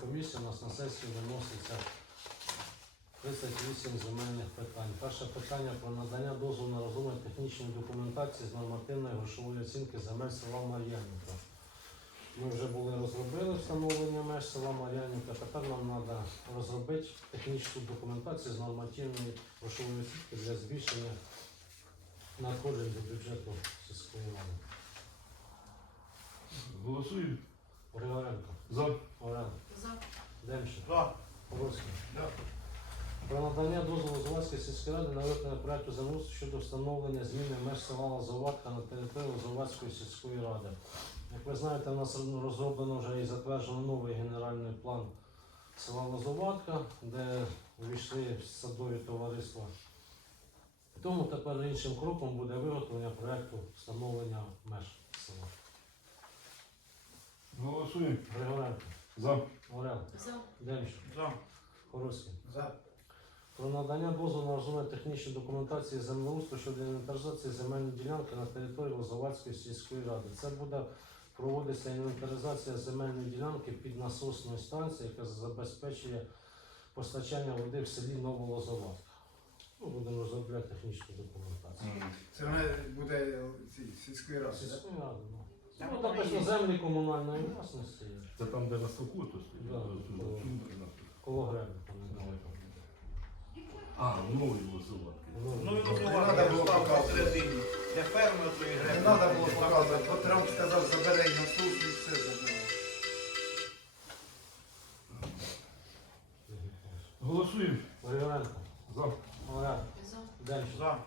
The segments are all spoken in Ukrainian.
комісії у нас на сесію виноситься 38 земельних питань. Перше питання про надання дозволу на розроблену технічної документації з нормативної грошової оцінки земель села Мар'янівка. Ми вже були розробили встановлення меж села Мар'янівка. Тепер нам треба розробити технічну документацію з нормативної грошової оцінки для збільшення надходжень до бюджету сільської ради. Голосуємо. Григоренко, За. Демчик, За. Поровський. Да. Про надання дозволу Зувальської сільської ради на виконання проекту землеустрою щодо встановлення зміни меж села Лозоватка на території Лозовацької сільської ради. Як ви знаєте, у нас розроблено вже і затверджено новий генеральний план села Лозоватка, де увійшли садові товариства. Тому тепер іншим кроком буде виготовлення проекту встановлення меж села. Голосуємо. Григоренко, За. Орел, За. Демчик, За. Хоровський. За. Про надання дозволу на розроблення технічної документації землеустрою щодо інвентаризації земельної ділянки на території Лозовацької сільської ради. Це буде проводитися інвентаризація земельної ділянки під насосною станцією, яка забезпечує постачання води в селі Новолозоватка. Ну, будемо розробляти технічну документацію. Це вона буде ці, сільської ради? Сільської ради, ну. Ну, також на землі комунальної власності. Це там, де на ставку, то стоїть. Да. Коло греблі, там недалеко. А, новий висувати. Ну, Ну, ну, і ну, треба було показувати. Для фермера то і Не треба було показувати, бо Трамп сказав, забере на суд і все забере. Голосуємо. За. За. За.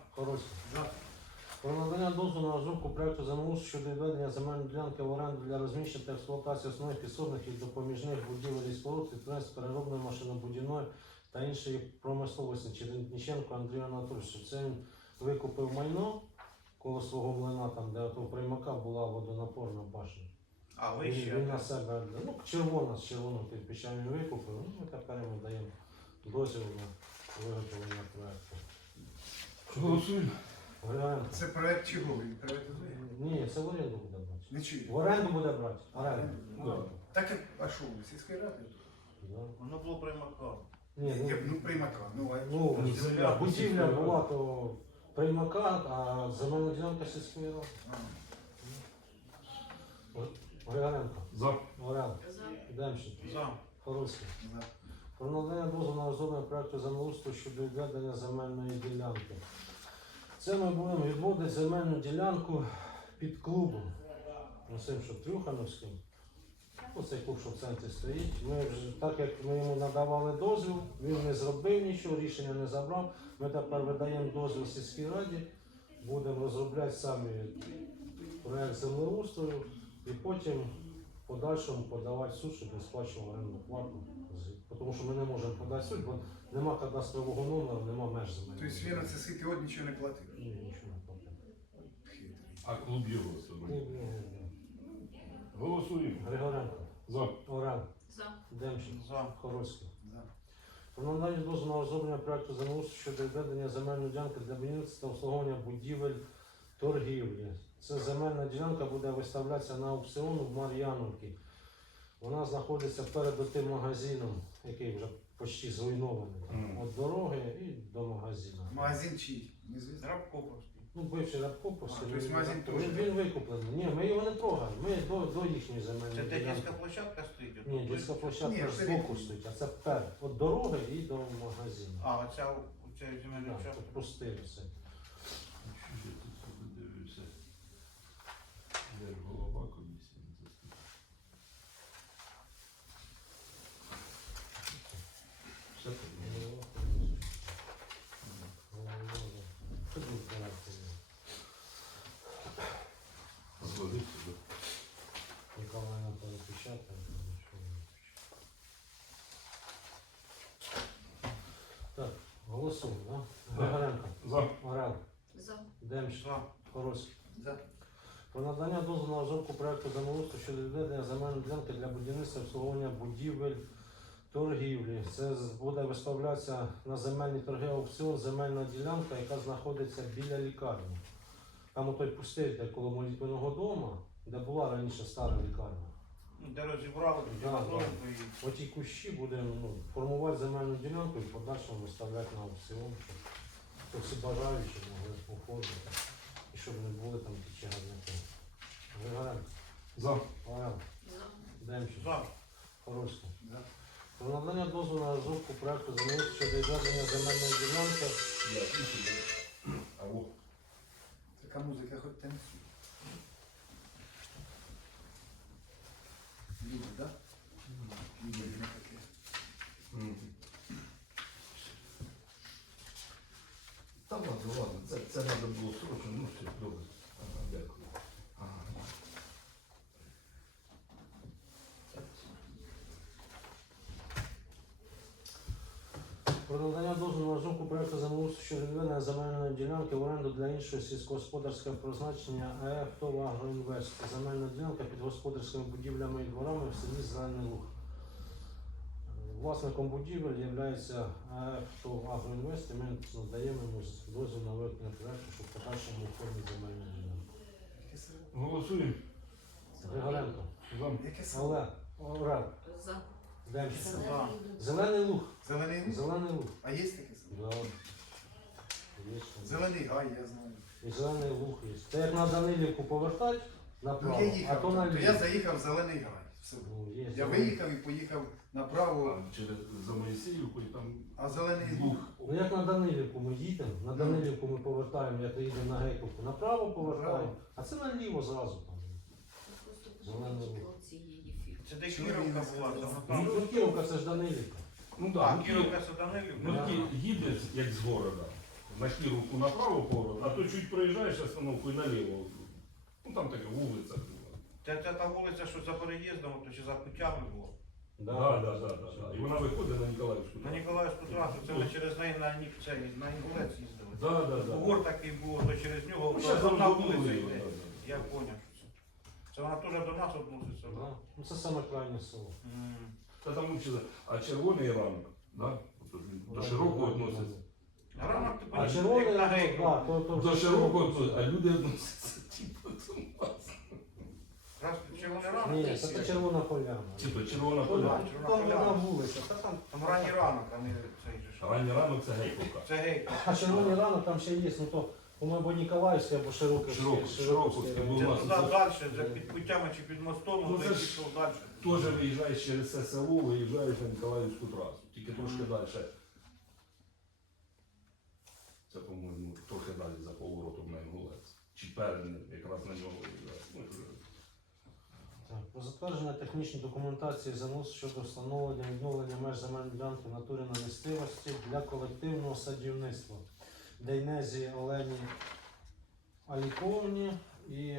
Про надання дозволу на розробку проекту землеустрою щодо відведення земельної ділянки в оренду для розміщення та експлуатації основних підсобних і допоміжних будівель і споруд підприємств переробної машинобудівної та іншої промисловості Черніченко Андрію Анатольовичу. Це він викупив майно коло свого млина, там, де у приймака була водонапорна башня. А ви ще. він на себе, ну, червона з червоним кирпичами він викупив, ну, ми тепер йому даємо дозвіл на виготовлення проекту. Голосуємо. Це проект чого? Він приватизує? Ні, це в оренду буде брати. Не чую. В оренду буде брати. Оренду. Да. Так як, а що, ви, сільської ради? Да. Воно було приймака. Ні, ну, ну приймака, ну а ну, Ну, земля будівля була то приймака, а земельна ділянка сільської ради. А, Григоренко, За. За. Демченко, За. Хоровський. за. Про надання дозволу на розроблення проекту землеустрою щодо відведення земельної ділянки. Це ми будемо відводити земельну ділянку під клубом. Оцим, що Трюхановським. Оцей що в центрі стоїть. Ми вже, так як ми йому надавали дозвіл, він не зробив нічого, рішення не забрав. Ми тепер видаємо дозвіл сільській раді, будемо розробляти самі проект землеустрою і потім в подальшому подавати суд, щоб він сплачував орендну плату. Тому що ми не можемо подати суд, бо нема кадастрового номеру, нема меж земель. Тобто він оце скільки от нічого не платив. Ні, нічого не платив. А клуб його Ні, собі. ні, ні. Голосуємо. Григоренко, За. Орел, За. Демченко, За. Хоровський. За. Про надання дозволу на розроблення проекту землеустрою щодо відведення земельної ділянки для будівництва та обслуговування будівель торгівлі. Це земельна ділянка буде виставлятися на аукціон в Мар'яновці. Вона знаходиться перед тим магазином, який вже почти зруйнований. Від дороги і до магазину. Магазин чий? Незвісно. Рабкоповський. Ну, бивший Рабкоповський. А, тобто він- магазин він, теж, він викуплений. Ні, ми його не трогаємо. Ми до, до їхньої Це земельної де ділянки. дитяча площадка стоїть? Ні, Отут? дитяча площадка з боку стоїть, а це перед. Від дороги і до магазину. А, оця оця земельна Так, частка. тут пустили все. Що я тут собі дивлюся? Де ж голова комісії не заступила? Все так. Згодився, да? Николаевна перепечатала, нічого не напечатала. Так, голосуємо, да? Григоренко, За. Орел, За. Демчик, За. За. Про надання дозволу на розробку проекту землеустрою щодо відведення земельної ділянки для будівництва обслуговування будівель торгівлі. Це буде виставлятися на земельні торги аукціон земельна ділянка, яка знаходиться біля лікарні. Там отой пустир, де коло молитвеного дому, де була раніше стара лікарня. Ну, Де розібрали, тоді Да, і Оті кущі будемо ну, формувати земельну ділянку і в подальшому виставляти на аукціон, щоб, щоб всі бажаючі могли оформити. І щоб не були там ті чагарники. Григоренко, За. Орел. Да. Про надання дозволу на розробку проекту землеустрою щодо відведення земельної ділянки Алло. Така музика хоч танцює. Люди, да? Люди не таке. Та ладно, ладно, це треба було срочно, ну все, добре. Про надання дозволу на розробку проекту землеустрою щодо відведення земельної ділянки в оренду для іншого сільськогосподарського призначення АЕФ ТОВ «Агроінвест». Земельна ділянка під господарськими будівлями і дворами в селі Зелений Луг. Власником будівель є АЕФ ТОВ «Агроінвест» і ми надаємо йому дозвіл на виконання проекту, щоб в подальшому ділянку. Яке село? Голосуємо. Григоренко? Олег, Орел, За. За. Зелений Луг. Зелений луг? Зелений Луг. А є таке село? Да. Є ще. Зелений гай, я знаю. І зелений луг є. Це як на Данилівку повертати Ну направо, я а їхав, то то наліво. я заїхав в Зелений гай. в село. Ну, є Я зелений. виїхав і поїхав направо, через за Моїсіївку і там а Зелений луг. Ну як на Данилівку ми їдемо, на Ну. Данилівку ми повертаємо, як їдемо на Гейковку, направо повертаємо, а це наліво зразу там. Зелений луг. Це де Кіровка була, там. Ну, Кіровка це ж Данилівка. Ну А, так, ну, Кіровка це Данилів. Ну Да. ти їдеш як з города, на Кіровку направо поворот, а то чуть проїжджаєш остановку і наліво. Ну там така вулиця була. Це, це та вулиця, що за переїздом, то чи за путями було. Да, да, да, да, да. І вона виходить на Ніколаївську. На Ніколаївську трасу, це ми через неї на Нік, це, на Інгулець їздили. Да, да, да. Бугор такий був, то через нього Ну, то щас одна там вулиця йде. да, да. Я зрозумів, це. Вона теж до нас відноситься. Да. да? Ну це саме крайнє село. М. Та там взагалі, а червоний ранок, да? До широкого відноситься. А ранок ти А поїдеш, червоний як на да, Гейку. то, то До широкого, широко. то- а люди відносяться типу до нас. Раз червоний ранок. Ні, це та червона поляна. Типу червона Там поля. там одна вулиця, та там. Там ранній ранок, а не цей же. Ранній ранок це гейковка. Це гейка. А червоний ранок там ще є, ну то, по-моєму, або Широкий. Широко- Широковський був. Це у нас туди це- далі, за під путями чи під мостом, Ну, ну, це ти ж пішов далі. Теж виїжджаєш через це село, виїжджаєш на Ніколаївську трасу, тільки трошки далі. Це, по-моєму, трохи далі за поворотом на Інгулець. Чи перед ним, якраз на нього виїжджаєш. Ну. Так, Про затвердження технічної документації ЗНУС щодо встановлення відновлення меж земельної ділянки в натурі на місцевості для колективного садівництва Дейнезі Олені Аліковні і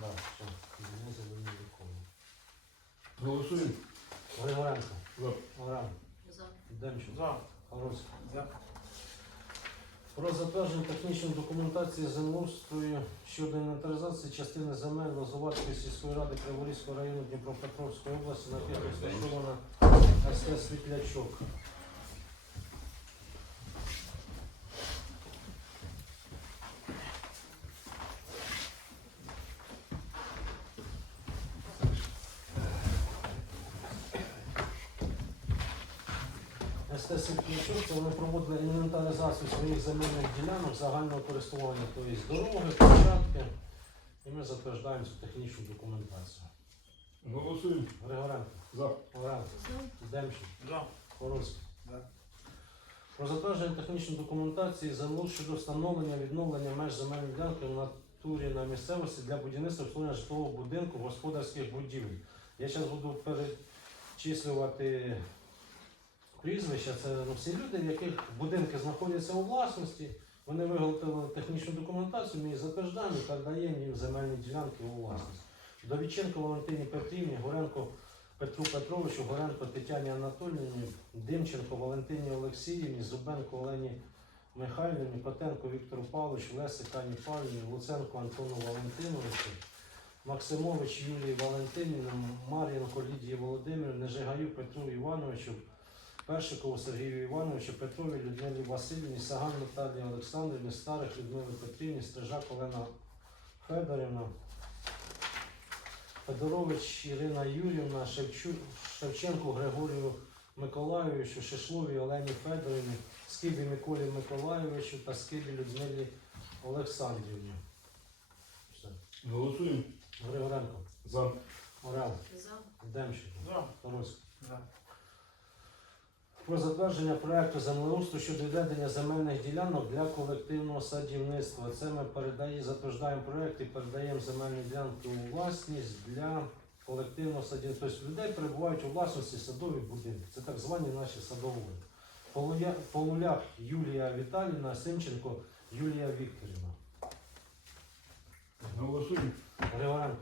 да, все, Дейнезі Олені Аліковні. Голосуємо. Григоренко, За. Оран, За. Демчук, За. Про затвердження технічної документації землеустрою щодо інвентаризації частини земель Лозуватської сільської ради Криворізького району Дніпропетровської області, на яких розташована СТ Світлячок. СТ Світлячок це вони проводили інвентаризацію своїх земельних ділянок загального користування, тобто дороги, площадки. І ми затверджуємо цю технічну документацію. Голосуємо. Григоренко, За. Оренко, За. Демчик, За. Хорольський. За. Про затвердження технічної документації ЗМУ щодо встановлення відновлення меж земельної ділянки в натурі на місцевості для будівництва обслуговування житлового будинку господарських будівель. Я зараз буду перечислювати прізвища. Це ну, всі люди, в яких будинки знаходяться у власності. Вони виготовили технічну документацію, ми її затверджуємо і передаємо їм земельні ділянки у власність. Довіченко Валентині Петрівні, Горенко Петру Петровичу, Горенко Тетяні Анатоліївні, Димченко Валентині Олексіївні, Зубенко Олені Михайлівні, Котенко Віктору Павловичу, Лесик Ані Павлівні, Луценко Антону Валентиновичу, Максимович Юлії Валентинівні, Мар'янко Лідії Володимирівні, Жигаю Петру Івановичу, Першикову Сергію Івановичу, Петрові Людмилі Васильівні, Саган Наталії Олександрівні, Старих Людмилі Петрівні, Стрижак Олена Федорівна, Федорович Ірина Юрівна, Шевчу, Шевченку Григорію Миколайовичу, Шишлові Олені Федорівні, Скибі Миколі Миколайовичу та Скибі Людмилі Олександрівні. Голосуємо Григоренко, за. Орел, За. Демченко, За. Торовський. За. Про затвердження проекту землеустрою щодо відведення земельних ділянок для колективного садівництва. Це ми передаємо, затверджуємо проект і передаємо земельні ділянки у власність для колективного садівництва. Тобто людей перебувають у власності садові будинки. Це так звані наші садоводи. Полуя- Полуляк Юлія Віталіївна, Симченко Юлія Вікторівна. Голосуємо Григоренко,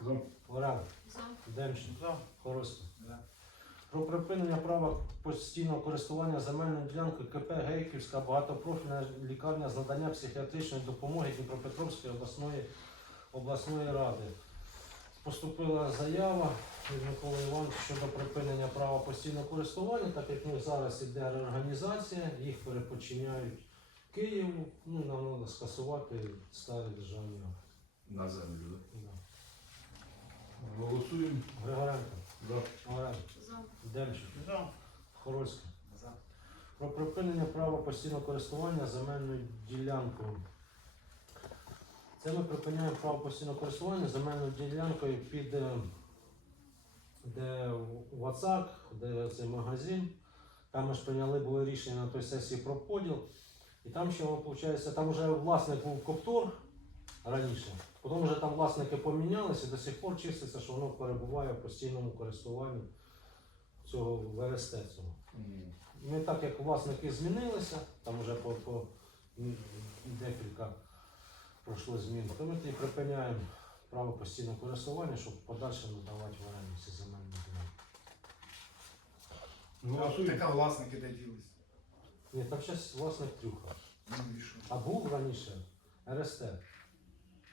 за. Орел, За. Демченко, За. Хороско. Про припинення права постійного користування земельною ділянкою КП Гейківська багатопрофільна лікарня з надання психіатричної допомоги Дніпропетровської обласної, обласної ради. Поступила заява від Миколи Івановича щодо припинення права постійного користування, так як них зараз іде реорганізація, їх перепочиняють Києву, ну нам треба скасувати старі державні. На землю. Да. Голосуємо Григоренко, за. Орел, За. Хорольський. За. Про припинення права постійного користування земельною ділянкою. Це ми припиняємо право постійного користування земельною ділянкою під е, де Вацак, де цей магазин. Там ми ж прийняли було рішення на той сесії про поділ. І там ще виходить, там вже власник був Коптор раніше. Потім вже там власники помінялися і до сих пор чиститься, що воно перебуває в постійному користуванні цього ВРСТ цього. Ми так як власники змінилися, там вже по, по декілька пройшло змін, то ми тоді припиняємо право постійного користування, щоб подальше надавати в оренду ці земельні ділянки. Голосуємо. Така власники де ділись. Ні, там зараз власник трюха. Ну і що? А був раніше РСТ.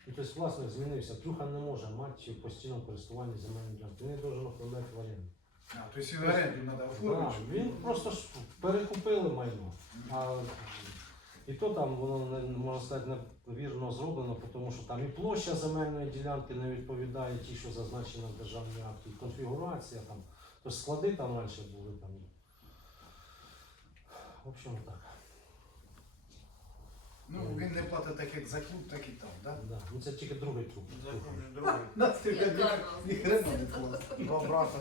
І тобто власник змінився. Трюха не може мати в постійному користуванні земельні ділянки. Він має оформляти в оренду. А, тобто і в оренду треба Да, оформити. щоб- він просто ж перекупили майно. А, і то там воно не можна сказати невірно зроблено, тому що там і площа земельної ділянки не відповідає ті, що зазначено в державній акті, і конфігурація там. То склади там раніше були там. В общем, так. Ну, він не платить так, як за клуб, так і там, так? Да. Ну це тільки другий труп. За кожен другий. Нас ти Яка ні не платить. Два брата.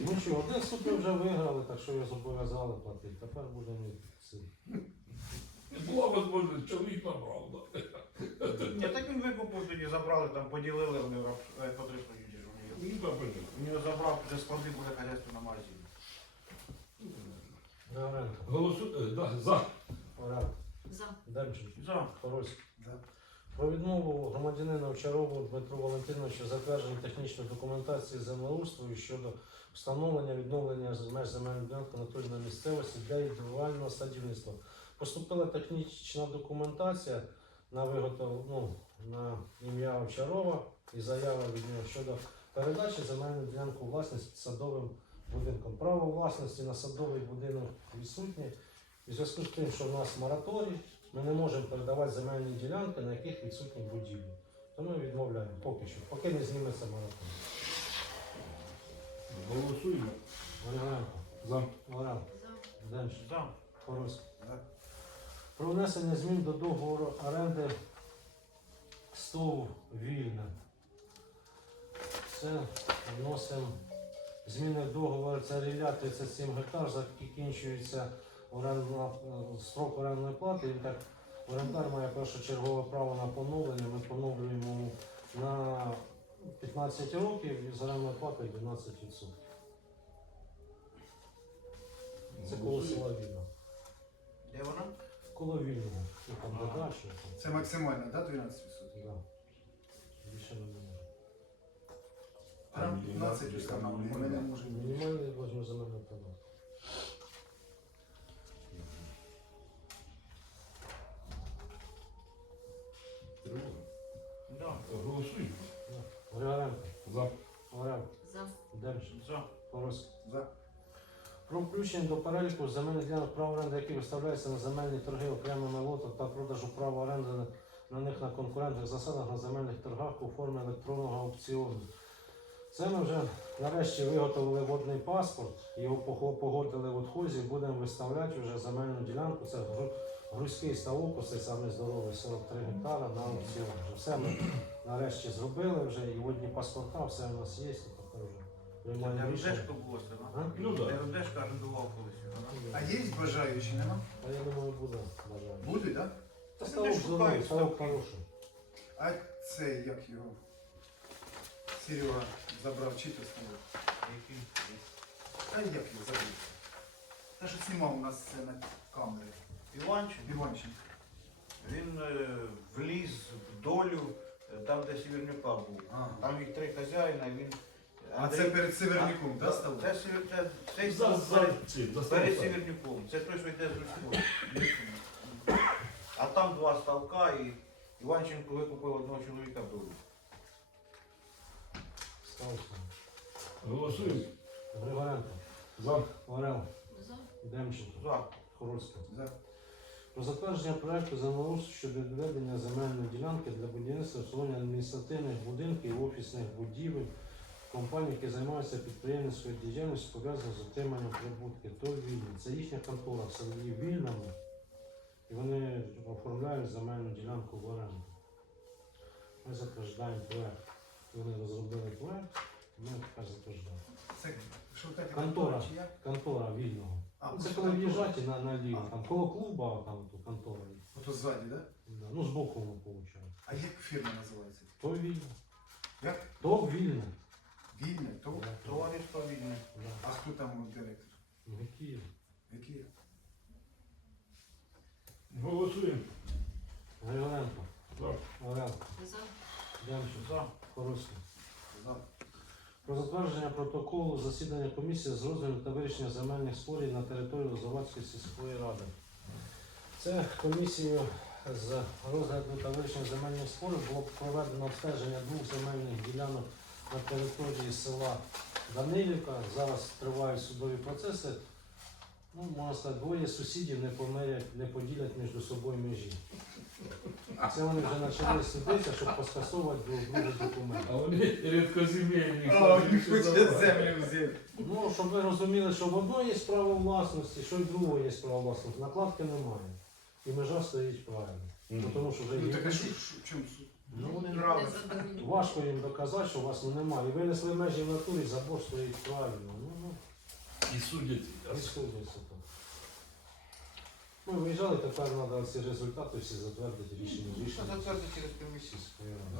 Ну що, один суд ми вже виграли, так що його зобов'язали платити. Тепер будемо це. Була можливість, чоловік набрав, да. Ні, так він викупив тоді, забрали, там поділили, вони по три так, понятно. У забрав, вже склади були хазяйство на магазині. Гавренко, Голосу... е, да, за. Орел, За. Демченко, За. Хорольський. За. Про відмову громадянина Овчарову Дмитру Валентиновичу затвердження технічної документації землеустрою щодо встановлення відновлення меж земельної ділянки натурної місцевості для індивідуального садівництва. Поступила технічна документація на виготов... ну, на ім'я Овчарова і заява від нього щодо передачі земельної ділянки власність під садовим будинком. Право власності на садовий будинок відсутнє. І в зв'язку з тим, що в нас мораторій, ми не можемо передавати земельні ділянки, на яких відсутні будівлі. То ми відмовляємо поки що, поки не зніметься мораторій. Голосуємо. Оріленко, За. За. Денч, За. За. Про внесення змін до договору оренди СТОВ вільне. Це вносимо зміни в договор, це рілля 37 гектар, закінчується орендна, строк орендної плати. Він так, орендар має першочергове право на поновлення. Ми поновлюємо на 15 років і з орендною платою 12%. Це коло села Вільно. Де вона? Коло вільного. Ну, там Ага. де там. Це максимально, так, 12%? Да. Більше не може. Там 15 установлено, ми не можемо. Мінімальний возьме земельний податок. Да. Голосуємо. Григоренко, За. Орел, За. Демш, За. Порозький. За. Про включення до переліку земельних ділянок права оренди, які виставляються на земельні торги окремими лотом та продажу права оренди на них на конкурентних засадах на земельних торгах у формі електронного аукціону. Це ми вже нарешті виготовили водний паспорт, його погодили в отхозі, будемо виставляти вже земельну ділянку. Це Грузький ставок, оцей самий здоровий 43 гектара на аукціон. Все ми нарешті зробили вже, і водні паспорта, все у нас є, рішення. РДшка було А? да? Ну. РДшка орендував колись. А є бажаючі, нема? Та я думаю, буде бажання. Будуть, так? Та ставок здоровий, ставок хороший. А це як його? Серега забрав чи то ставок? Який? А як його забрав? Та що знімав у нас це на камері. Іванчин. Іванченко. Він е, вліз в долю е, там, де Сівернюка був. Ага. Там їх три хазяїна, він. А це перед Северняком, так, ставок? Це, Сівер- це, цей За, ставок за, перед, ці, за перед. Сівернюком. Це той, що йде з Руського. А там два ставка і Іванченко викупив одного чоловіка долю. Ставок. Голосуємо. Григоренко, За. Орел, Демченко, За. Хорольська. За. Про затвердження проекту землеустрою щодо відведення земельної ділянки для будівництва обслуговування адміністративних будинків і офісних будівель компаній, які займаються підприємницькою діяльністю, пов'язаною з отриманням прибутків. То вільні. Це їхня контора в селі Вільному, і вони оформляють земельну ділянку в оренду. Ми затверджуємо проект. Вони розробили проект, ми тепер затверджуємо. Це що таке? Контора. Чи як? Контора вільного. А, Ну, Це коли в'їжджати на, наліво, А. там коло клуба, там ту контора. є. Ото ззаді, так? Да. Ну, збоку воно виходить. А як фірма називається? То вільно. Як? То вільно. Вільне, то? Да. Товариство вільне. Да. А хто там директор? Ну, які? Який? Голосуємо. Григоренко, За. Орел, За. Демчук, За. Хорольський. За. Про затвердження протоколу засідання комісії з розгляду та вирішення земельних спорів на території Лозовацької сільської ради. Це комісією з розгляду та вирішення земельних спорів було проведено обстеження двох земельних ділянок на території села Данилівка. Зараз тривають судові процеси. Ну, можна сказати, двоє сусідів не помирять, не поділять між собою межі. Це вони вже почали судитися, щоб поскасовувати друг другий документ. А вони рідкоземельні. О, він хоче землю взяти. Ну, щоб ви розуміли, що в одного є право власності, що й в другого є право власності. Накладки немає. І межа стоїть правильно. Ну, тому що вже Ну так а що, що- в чому суть? ну, вони Правильно. важко їм доказати, що у вас немає. І винесли межі в натурі, забор стоїть правильно. Ну, ну, І судять. і судяться. Ми виїжджали, тепер треба всі результати всі затвердити рішення. Що Рішення затвердити через ради.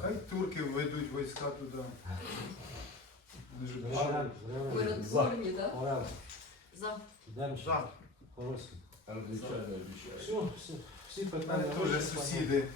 Хай турки ведуть війська туди. Вони ж Григоренко, Григоренко, Миротворні, да? Орел, За. Англічани обіцяють. Все, всі, всі питання. мене теж вичерпані. сусіди